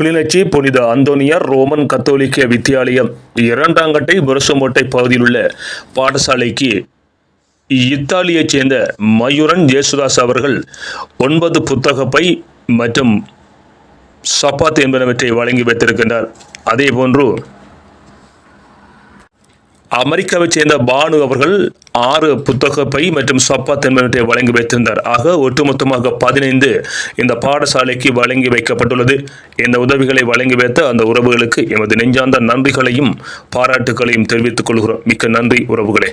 கிளிநொச்சி புனித அந்தோனியார் ரோமன் கத்தோலிக்க வித்தியாலயம் இரண்டாங்கட்டை முரசுமோட்டை பகுதியில் உள்ள பாடசாலைக்கு இத்தாலியைச் சேர்ந்த மயூரன் ஜேசுதாஸ் அவர்கள் ஒன்பது புத்தகப்பை மற்றும் சப்பாத் என்பனவற்றை வழங்கி வைத்திருக்கின்றார். அதேபோன்று அமெரிக்காவைச் சேர்ந்த பானு அவர்கள் ஆறு புத்தக பை மற்றும் சப்பாத் என்பவற்றை வழங்கி வைத்திருந்தார். ஆக ஒட்டுமொத்தமாக பதினைந்து இந்த பாடசாலைக்கு வழங்கி வைக்கப்பட்டுள்ளது. இந்த உதவிகளை வழங்கி வைத்த அந்த உறவுகளுக்கு எமது நெஞ்சார்ந்த நன்றிகளையும் பாராட்டுகளையும் தெரிவித்துக் கொள்கிறோம். மிக்க நன்றி உறவுகளே.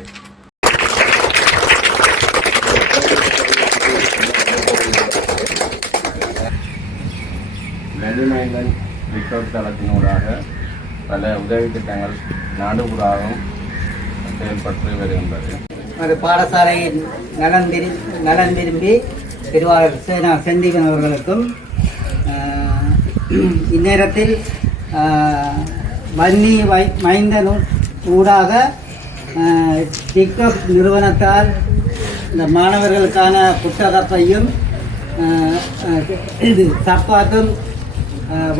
நெல்லிமைந்தன் விட்டோர் தளத்தினூடாக பல உதவி திட்டங்கள் நாடுபுறாகவும் செயல்பட்டு வருகின்றது அது பாடசாலையின் நலன் விரு நலன் விரும்பி திருவாளர் சேனா செந்தீவன் அவர்களுக்கும் இந்நேரத்தில் வன்னி வை மைந்தன் ஊடாக டிக்டாக் நிறுவனத்தால் இந்த மாணவர்களுக்கான புத்தகத்தையும் இது சப்பாத்தும்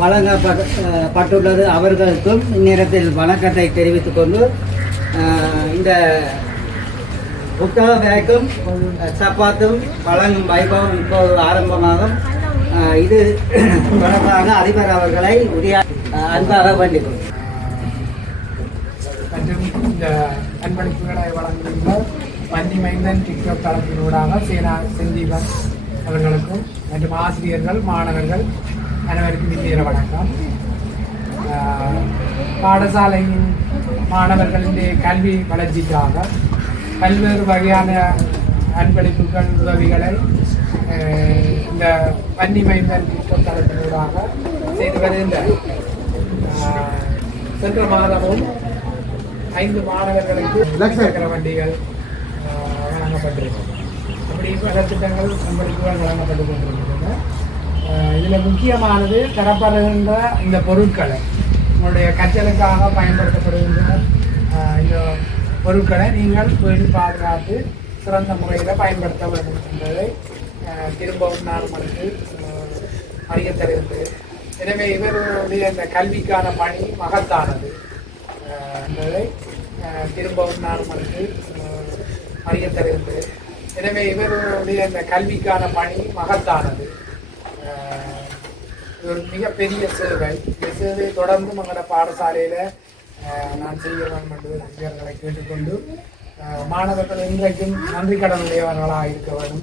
வழங்கப்பட்டுள்ளது வழங்கப்பட்டு பட்டுள்ளது. அவர்களுக்கும் இந்நேரத்தில் வணக்கத்தை தெரிவித்துக் கொண்டு இந்த புத்தக பேக்கும் சப்பாத்தும் வழங்கும் வைபவம் இப்போது ஆரம்பமாகும். இது தொடர்பாக அதிபர் அவர்களை உரிய அன்பாக வேண்டிக் மற்றும் இந்த அன்பளிப்புகளை வழங்குகின்ற வன்னி மைந்தன் டிக்டாக் தளத்தினூடாக சேனா செந்தீபன் அவர்களுக்கும் மற்றும் ஆசிரியர்கள் மாணவர்கள் அனைவருக்கும் இந்திய வணக்கம். பாடசாலையின் மாணவர்களின் கல்வி வளர்ச்சிக்காக பல்வேறு வகையான அன்பளிப்புகள் உதவிகளை இந்த வன்னி மைந்தன் டிக்டாக் தளத்தினூடாக செய்து வருகின்றனர் ஆஹ், சென்ற மாதமும் ஐந்து மாணவர்களுக்கு சக்கர வண்டிகள் வழங்கப்பட்டிருக்கிறது அப்படி பல திட்டங்கள் உங்களுக்கு வழங்கப்பட்டு கொண்டிருக்கின்றன. இதுல முக்கியமானது தரப்படுகின்ற இந்த பொருட்களை. உங்களுடைய கற்றலுக்காக பயன்படுத்தப்படுகின்ற இந்த பொருட்களை நீங்கள் பேணி பாதுகாத்து சிறந்த முறையில் பயன்படுத்த வேண்டும் என்பதை திரும்பவும் நான் உங்களுக்கு அறியத்தருகிறது எனவே இவர்களுடைய இந்த கல்விக்கான பணி மகத்தானது என்பதை திரும்பவும் நான் உங்களுக்கு அறியத்தருகிறது எனவே இவர்களுடைய இந்த கல்விக்கான பணி மகத்தானது இது ஒரு மிகப்பெரிய சேவை. இந்த சேவையை தொடர்ந்து எங்களோட பாடசாலையில் நான் செய்ய வேண்டும் என்று இவர்களை கேட்டுக்கொண்டு மாணவர்கள் இன்றைக்கும் நன்றி கடன் உடையவர்களாக இருக்க வேண்டும்.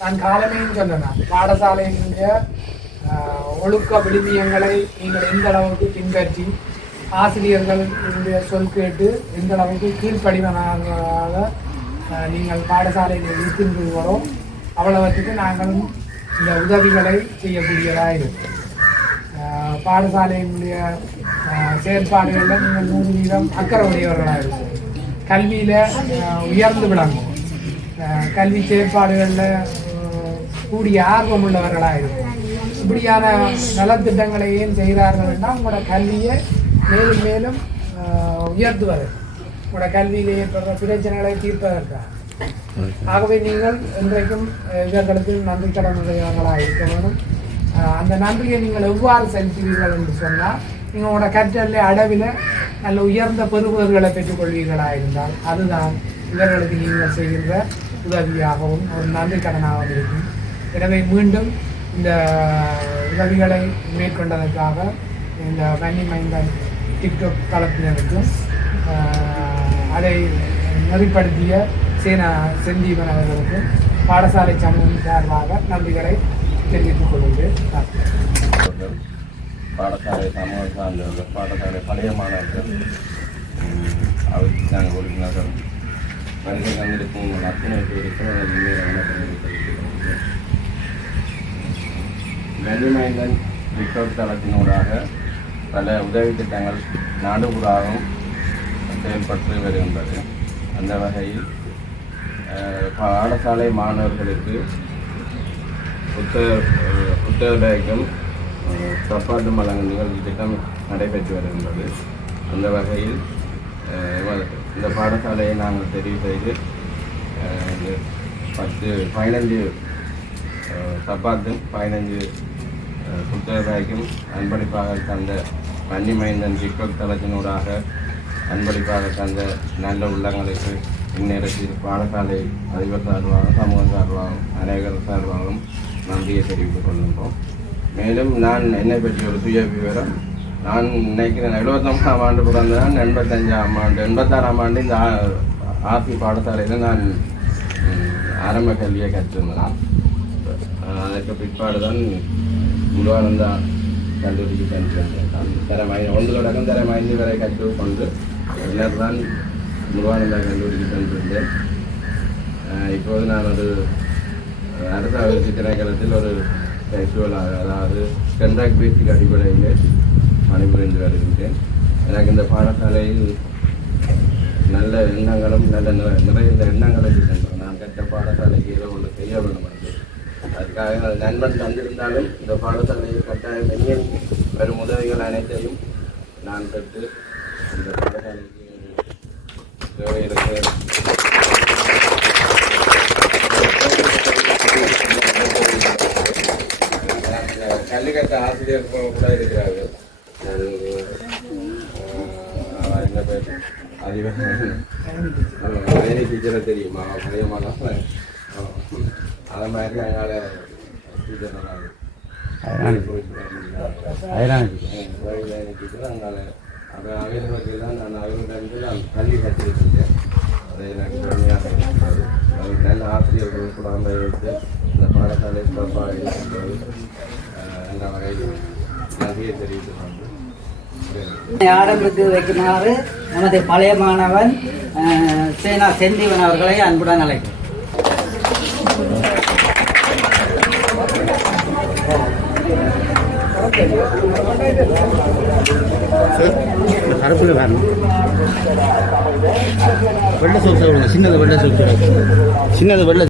நான் காலமையும் சொன்னேன் பாடசாலையினுடைய ஒழுக்க விழுமியங்களை நீங்கள் எந்த அளவுக்கு பின்பற்றி ஆசிரியர்கள் என்னுடைய சொல் கேட்டு எந்த அளவுக்கு கீழ்ப்படிவனாக நீங்கள் பாடசாலையில் இருக்கின்றீர்களோ அவ்வளவுக்கு நாங்களும் இந்த உதவிகளை செய்யக்கூடியதாக இருக்கும் பாடசாலையினுடைய செயற்பாடுகளில் நீங்கள் நூறு வீதம் அக்கறை உடையவர்களாக இருக்கும் கல்வியில் உயர்ந்து விளங்கும். கல்வி செயற்பாடுகளில் கூடிய ஆர்வம் உள்ளவர்களாக இருக்கும் இப்படியான நலத்திட்டங்களை ஏன் செய்கிறார்கள் என்றால் உங்களோட கல்வியை மேலும் மேலும் உயர்த்துவதற்கு உங்களோட கல்வியில் ஏற்படுற பிரச்சனைகளை தீர்ப்பதற்காக. ஆகவே நீங்கள் இன்றைக்கும் அஹ், இவர்களுக்கு நன்றி கடனுடையவர்களாக இருக்க வேண்டும். அந்த நன்றியை நீங்கள் எவ்வாறு செலுத்துவீர்கள் என்று சொன்னால் நீங்கள் உங்களோட கற்றலை அடவில் நல்ல உயர்ந்த பெறுபவர்களை பெற்றுக்கொள்வீர்களாக இருந்தால் அதுதான் இவர்களுக்கு நீங்கள் செய்கின்ற உதவியாகவும் ஒரு நன்றி கடனாகவும் இருக்கும். எனவே மீண்டும் இந்த உதவிகளை மேற்கொண்டதற்காக இந்த வன்னி மைந்தன் டிக்டாக் தளத்தினருக்கும் அதை நெறிப்படுத்திய சேனா செந்தீபன் அவர்களுக்கும் பாடசாலை சமூகம் சார்பாக நன்றிகளை தெரிவித்துக் கொள்கிறேன். பாடசாலை சமூக சார்ந்தவர்கள் பாடசாலை பழைய மாணவர்கள் அவருக்கு நாங்கள் உறுப்பினர்கள் வருகை தந்திருக்கும் உங்கள் அத்தனை பேருக்கும் எனது இனிய தளத்தினூடாக பல உதவி திட்டங்கள் நாடுபுறாகவும் செயல்பட்டு வருகின்றது. அந்த வகையில் பாடசாலை மாணவர்களுக்கு புத்தக அஹ், புத்தக பேக்கும் அஹ், சப்பாத்து வழங்கும் நிகழ்ச்சி திட்டம் நடைபெற்று வருகின்றது. அந்த வகையில் இந்த பாடசாலையை நாங்கள் தெரிவு செய்து பத்து பதினஞ்சு அஹ், சப்பாத்தும் பதினஞ்சு புத்தகம் புத்தகராய்க்கும் அன்பளிப்பாக தந்த பன்னிமைந்தன் டிக்டாக் தளத்தினூடாக அன்பளிப்பாக தந்த நல்ல உள்ளங்களுக்கு இந்நேரத்தில் பாடசாலை அதிபர் சார்பாகவும் சமூகம் சார்பாகவும் அநேகர் சார்பாகவும் நன்றியை தெரிவித்துக் கொள்கின்றோம். மேலும் நான் என்னை பற்றி ஒரு சுய விவரம் நான் நினைக்கிறேன் எழுபத்தொம்பதாம் ஆண்டு பிறந்தேன் எண்பத்தஞ்சாம் ஆண்டு எண்பத்தாறாம் ஆண்டு இந்த ஆர்த்தி ஆர்பி பாடசாலையில் நான் ஆரம்ப கல்வியை கற்றிருந்தேன். அதற்கு பிற்பாடு தான் முருகானந்தா கல்லூரிக்கு சென்றேன் நான் தரம் ஐந்து ஒன்று தொடக்கம் தரம் ஐந்து வரை கற்றுக்கொண்டு பின்னர் தான் முருகானந்தா கல்லூரிக்கு சென்றிருந்தேன் இப்போது நான் ஒரு அஹ், அரசு அபிவிருத்தி திணைக்களத்தில் ஒரு ஃபெஸ்டிவலாக அதாவது கண்டாக்ட் பேசிக் அடிப்படையில் பணிபுரிந்து வருகின்றேன். எனக்கு இந்த பாடசாலையில் நல்ல எண்ணங்களும் நல்ல நிறைய நிறைந்த எண்ணங்களும் இருக்கின்றன. நான் கற்ற பாடசாலைக்கு ஏதோ ஒன்று செய்ய வேண்டும் என்று. அதுக்காக எனது நண்பன் தந்திருந்தாலும் இந்த பாடசாலையில் கட்டாயம் வரும் உதவிகள் அனைத்தையும் நான் பெற்று இந்த பாடசாலைக்கு தேவை ஆசிரியர் கூட இருக்கிறாரு இருக்கிறார்கள் என்ன பேர் அதிபர் பயணி டீச்சரை தெரியுமா பழையமான அதை மாதிரி எங்களால் டீச்சர் டீச்சர் அதனால அப்போ தான் நான் அவர்களிடம் நான் கல்வி கற்றிருக்கின்றேன் அதை எனக்கு பெருமையாக இருக்கிறது. அவர் நல்ல ஆசிரியர்கள் கூட அந்த இந்த பாடசாலை சிறப்பாக இருக்கின்றது ஆஹ், வகையில் நன்றியை தெரிவித்துக் வைக்குமாறு நமது பழைய மாணவன் சேனா செந்தீவன் அவர்களை அன்புடன் அழைக்கிறேன். கருப்புல வேணும். வெள்ளை சோப்பு சின்னது வெள்ளை சோப்பு சின்னது வெள்ளை